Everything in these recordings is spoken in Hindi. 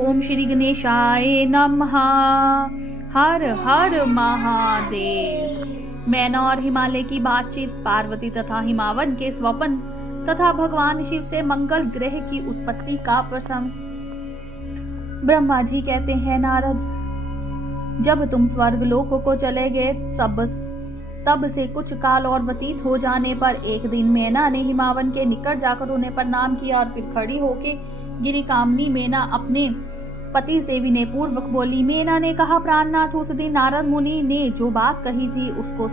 ओम श्री गणेशाय नमः। हर हर महादेव। मैना और हिमालय की बातचीत, पार्वती तथा हिमावन के स्वप्न तथा भगवान शिव से मंगल ग्रह की उत्पत्ति का प्रसंग। ब्रह्मा जी कहते हैं, नारद, जब तुम स्वर्ग लोक को चले गए तब से कुछ काल और व्यतीत हो जाने पर एक दिन मैना ने हिमावन के निकट जाकर उन्हें प्रणाम किया और फिर खड़ी होके गिरी कामनी मैना अपने पति से विनय पूर्वक बोली। मैना ने कहा, प्राणनाथ, उस दिन नारद मुनि ने जो बात कही थी उसको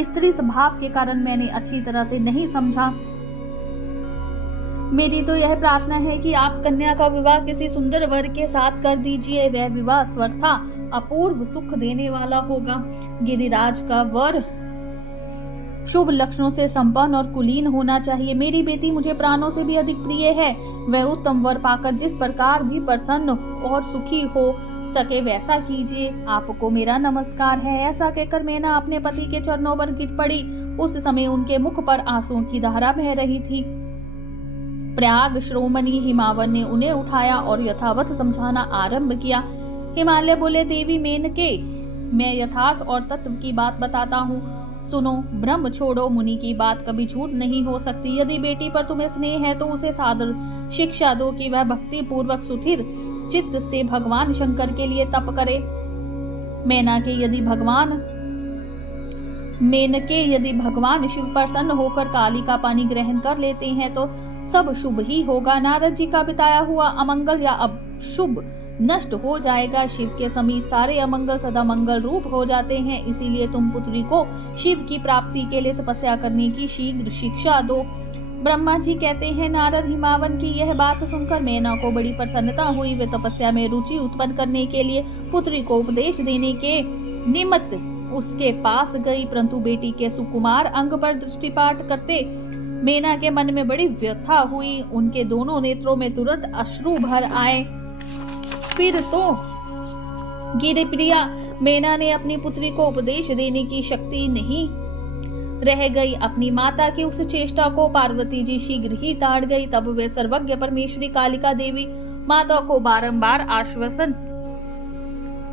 स्त्री स्वभाव के कारण मैंने अच्छी तरह से नहीं समझा। मेरी तो यह प्रार्थना है कि आप कन्या का विवाह किसी सुंदर वर के साथ कर दीजिए। वह विवाह स्वर्था अपूर्व सुख देने वाला होगा। गिरिराज का वर शुभ लक्षणों से संपन्न और कुलीन होना चाहिए। मेरी बेटी मुझे प्राणों से भी अधिक प्रिय है। वह उत्तम वर पाकर जिस प्रकार भी प्रसन्न और सुखी हो सके वैसा कीजिए। आपको मेरा नमस्कार है। ऐसा कहकर मैना अपने पति के चरणों पर गिर पड़ी। उस समय उनके मुख पर आंसुओं की धारा बह रही थी। प्रयाग श्रोमणी हिमावन ने उन्हें उठाया और यथावत समझाना आरंभ किया। हिमालय बोले, देवी मेनके, मैं यथार्थ और तत्व की बात बताता हूँ। सुनो, ब्रह्म छोड़ो, मुनि की बात कभी झूठ नहीं हो सकती। यदि बेटी पर तुम्हें स्नेह है तो उसे सादर शिक्षा दो कि वह भक्ति पूर्वक सुथिर चित्त से भगवान शंकर के लिए तप करे। मेनके यदि भगवान शिव प्रसन्न होकर काली का पानी ग्रहण कर लेते हैं तो सब शुभ ही होगा। नारद जी का बिताया हुआ अमंगल या अशुभ नष्ट हो जाएगा। शिव के समीप सारे अमंगल सदा मंगल रूप हो जाते हैं। इसीलिए तुम पुत्री को शिव की प्राप्ति के लिए तपस्या करने की शीघ्र शिक्षा दो। ब्रह्मा जी कहते हैं, नारद, हिमावन की यह बात सुनकर मैना को बड़ी प्रसन्नता हुई। वे तपस्या में रुचि उत्पन्न करने के लिए पुत्री को उपदेश देने के निमित्त उसके पास गई, परंतु बेटी के सुकुमार अंग पर दृष्टिपात करते मैना के मन में बड़ी व्यथा हुई। उनके दोनों नेत्रों में तुरंत अश्रु भर आए। फिर तो गिरिप्रिया मैना ने अपनी पुत्री को उपदेश देने की शक्ति नहीं रह गई। अपनी माता की उस चेष्टा को पार्वती जी शीघ्र ही ताड़ गई। तब वे सर्वज्ञ परमेश्वरी कालिका देवी माता को बारंबार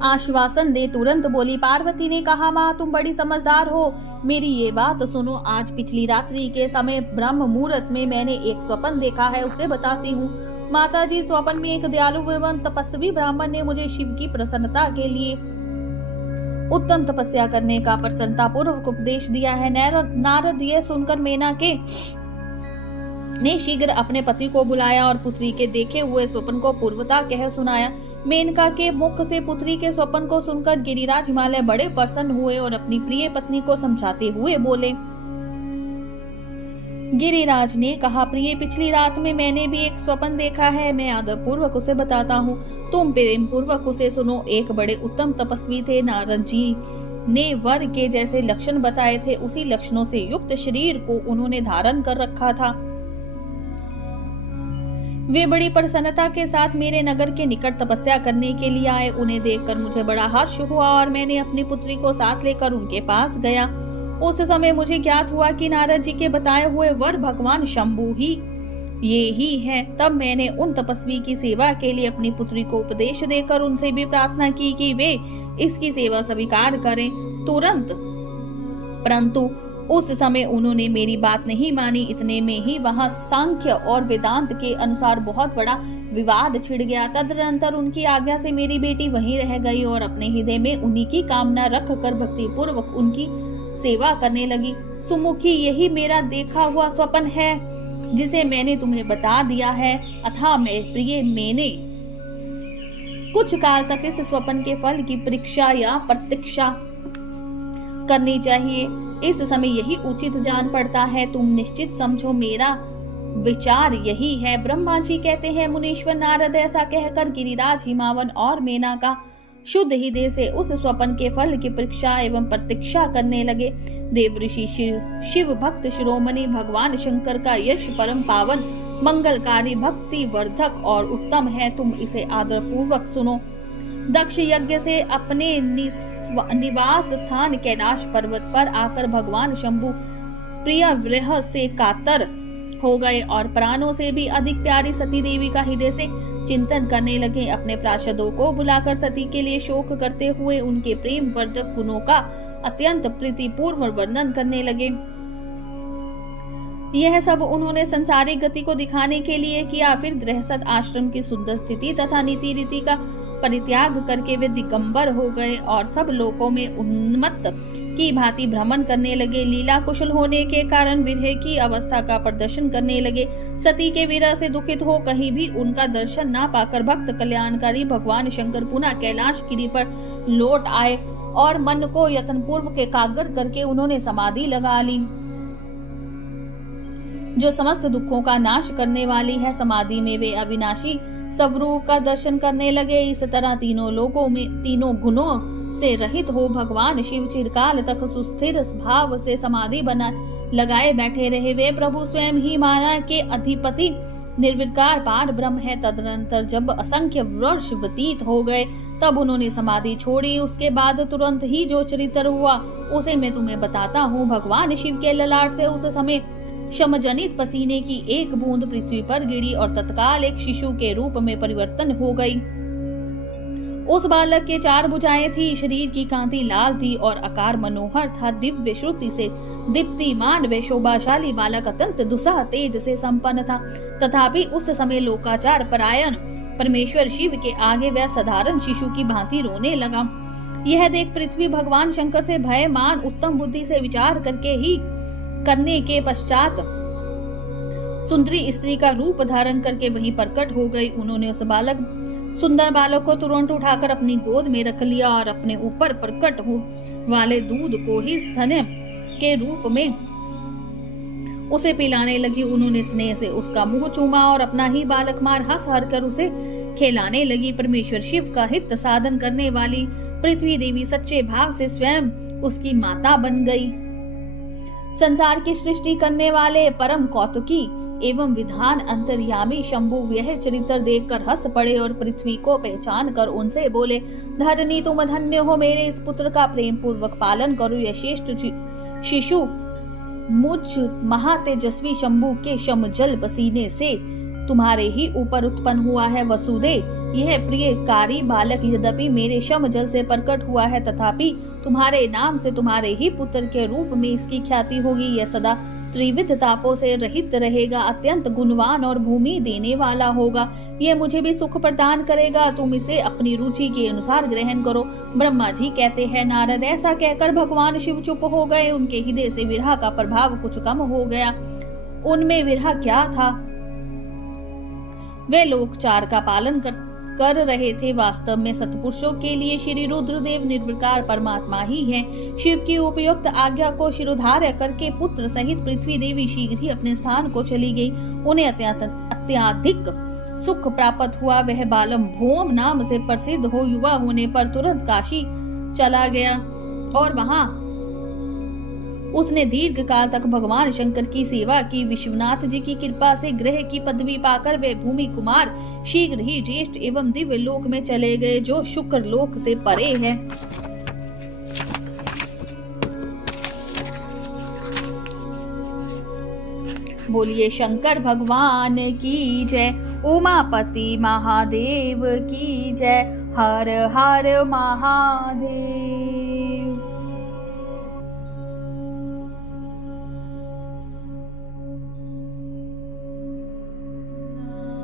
आश्वासन दे तुरंत बोली। पार्वती ने कहा, माँ, तुम बड़ी समझदार हो, मेरी ये बात सुनो। आज पिछली रात्रि के समय ब्रह्म मुहूर्त में मैंने एक स्वप्न देखा है, उसे बताती हूँ। माता जी, स्वप्न में एक दयालु एवं तपस्वी ब्राह्मण ने मुझे शिव की प्रसन्नता के लिए उत्तम तपस्या करने का प्रसन्नता पूर्वक उपदेश दिया है। नारद ये सुनकर मेनके ने शीघ्र अपने पति को बुलाया और पुत्री के देखे हुए स्वप्न को पूर्वता कह सुनाया। मेनका के मुख से पुत्री के स्वप्न को सुनकर गिरिराज हिमालय बड़े प्रसन्न हुए और अपनी प्रिय पत्नी को समझाते हुए बोले। गिरिराज ने कहा, प्रिय, पिछली रात में मैंने भी एक स्वप्न देखा है। मैं आदर पूर्वक उसे बताता हूँ, तुम प्रेम पूर्वक उसे सुनो। एक बड़े उत्तम तपस्वी थे। नारद जी ने वर के जैसे लक्षण बताए थे, उसी लक्षणों से युक्त शरीर को उन्होंने धारण कर रखा था। वे बड़ी प्रसन्नता के साथ मेरे नगर के निकट तपस्या करने के लिए आए। उन्हें देखकर मुझे बड़ा हर्ष हुआ और मैंने अपनी पुत्री को साथ लेकर उनके पास गया। उस समय मुझे ज्ञात हुआ कि नारद जी के बताए हुए वर भगवान शंभु ये ही है। तब मैंने उन तपस्वी की सेवा के लिए अपनी पुत्री को उपदेश देकर उनसे भी प्रार्थना की कि वे इसकी सेवा स्वीकार करें तुरंत, परंतु उस समय उन्होंने मेरी बात नहीं मानी। इतने में ही वहां सांख्य और वेदांत के अनुसार बहुत बड़ा विवाद छिड़ गया। तदनंतर उनकी आज्ञा से मेरी बेटी वहीं रह गई और अपने हृदय में उन्हीं की कामना रख कर भक्ति पूर्वक उनकी सेवा करने लगी। सुमुखी, यही मेरा देखा हुआ स्वप्न है जिसे मैंने तुम्हें बता दिया है। अथा प्रिय, मैंने कुछ काल तक इस स्वप्न के फल की परीक्षा या प्रतीक्षा करनी चाहिए। इस समय यही उचित जान पड़ता है। तुम निश्चित समझो, मेरा विचार यही है। ब्रह्मा जी कहते हैं, मुनीश्वर नारद ऐसा कहकर गिरिराज हिमावन और मेना का शुद्ध हृदय से उस स्वप्न के फल की परीक्षा एवं प्रतीक्षा करने लगे। देव ऋषि शिव भक्त शिरोमणि भगवान शंकर का यश परम पावन, मंगलकारी, भक्ति वर्धक और उत्तम है। तुम इसे आदर पूर्वक सुनो। दक्ष यज्ञ से अपने निवास स्थान कैलाश पर्वत पर आकर भगवान शंभु प्रिय विरह से कातर हो गए और प्राणों से भी अधिक प्यारी सती देवी का हृदय से चिंतन करने लगे। अपने पार्षदों को बुलाकर सती के लिए शोक करते हुए उनके प्रेम वर्धक गुणों का अत्यंत प्रीतिपूर्व वर्णन करने लगे। यह सब उन्होंने संसारिक गति को दिखाने के लिए किया। फिर गृहस्थ आश्रम की सुंदर स्थिति तथा नीति रीति का परित्याग करके वे दिगंबर हो गए और सब लोकों में उन्मत्त की भांति भ्रमण करने लगे। लीला कुशल होने के कारण विरह की अवस्था का प्रदर्शन करने लगे। सती के विरह से दुखित हो कहीं भी उनका दर्शन न पाकर भक्त कल्याणकारी भगवान शंकर पुनः कैलाश गिरी पर लौट आए और मन को यत्न पूर्वक एकाग्र करके उन्होंने समाधि लगा ली, जो समस्त दुखों का नाश करने वाली है। समाधि में वे अविनाशी स्वरूप का दर्शन करने लगे। इस तरह तीनों लोकों में तीनों गुणों से रहित हो भगवान शिव चिरकाल तक सुस्थिर भाव से समाधि बना लगाए बैठे रहे। वे प्रभु स्वयं ही माना के अधिपति निर्विकार पार ब्रह्म है। तदनंतर जब असंख्य वर्ष व्यतीत हो गए तब उन्होंने समाधि छोड़ी। उसके बाद तुरंत ही जो चरित्र हुआ उसे मैं तुम्हें बताता हूँ। भगवान शिव के ललाट से उस समय शमजनित पसीने की एक बूंद पृथ्वी पर गिरी और तत्काल एक शिशु के रूप में परिवर्तन हो गई। उस बालक के 4 भुजाएं थी, शरीर की कांति लाल थी और आकार मनोहर था। दिव्य श्रुति से दीप्तिमान व शोभाशाली बालक अत्यंत दुस्सह तेज से संपन्न था। तथापि उस समय लोकाचार परायण परमेश्वर शिव के आगे वह साधारण शिशु की भांति रोने लगा। यह देख पृथ्वी भगवान शंकर से भयमान उत्तम बुद्धि से विचार करने के पश्चात सुंदरी स्त्री का रूप धारण करके वहीं प्रकट हो गई। उन्होंने उस सुंदर बालक को तुरंत उठाकर अपनी गोद में रख लिया और अपने ऊपर प्रकट हो वाले दूध को ही स्तन के रूप में उसे पिलाने लगी। उन्होंने स्नेह से उसका मुंह चूमा और अपना ही बालक मार हंस हर कर उसे खिलाने लगी। परमेश्वर शिव का हित साधन करने वाली पृथ्वी देवी सच्चे भाव से स्वयं उसकी माता बन गई। संसार की सृष्टि करने वाले परम कौतुकी एवं विधान अंतर्यामी शंभु यह चरित्र देखकर हंस पड़े और पृथ्वी को पहचान कर उनसे बोले, धरनी तुम धन्य हो, मेरे इस पुत्र का प्रेम पूर्वक पालन करो। यह श्रेष्ठ शिशु मुझ महातेजस्वी शंभु के शमजल पसीने से तुम्हारे ही ऊपर उत्पन्न हुआ है। वसुदे, यह प्रियकारी बालक यद्यपि मेरे शमजल से प्रकट हुआ है तथापि तुम्हारे नाम से तुम्हारे ही पुत्र के रूप में इसकी ख्याति होगी। यह सदा त्रिविध तापों से रहित रहेगा, अत्यंत गुणवान और भूमि देने वाला होगा। यह मुझे भी सुख प्रदान करेगा। तुम इसे अपनी रुचि के अनुसार ग्रहण करो। ब्रह्मा जी कहते हैं, नारद ऐसा कहकर भगवान शिव चुप हो गए। उनके हृदय से विरह का प्रभाव कुछ कम हो गया। उनमें विरह क्या था, वे लोकचार का पालन कर रहे थे। वास्तव में सत्पुरुषों के लिए श्री रुद्रदेव निर्विकार परमात्मा ही है। शिव की उपयुक्त आज्ञा को शिरोधार्य करके पुत्र सहित पृथ्वी देवी शीघ्र ही अपने स्थान को चली गई। उन्हें अत्याधिक सुख प्राप्त हुआ। वह बालम भोम नाम से प्रसिद्ध हो युवा होने पर तुरंत काशी चला गया और वहां उसने दीर्घ काल तक भगवान शंकर की सेवा की। विश्वनाथ जी की कृपा से ग्रह की पदवी पाकर वे भूमि कुमार शीघ्र ही ज्येष्ठ एवं दिव्य लोक में चले गए, जो शुक्र लोक से परे है। बोलिए शंकर भगवान की जय, उमापति महादेव की जय। हर हर महादेव।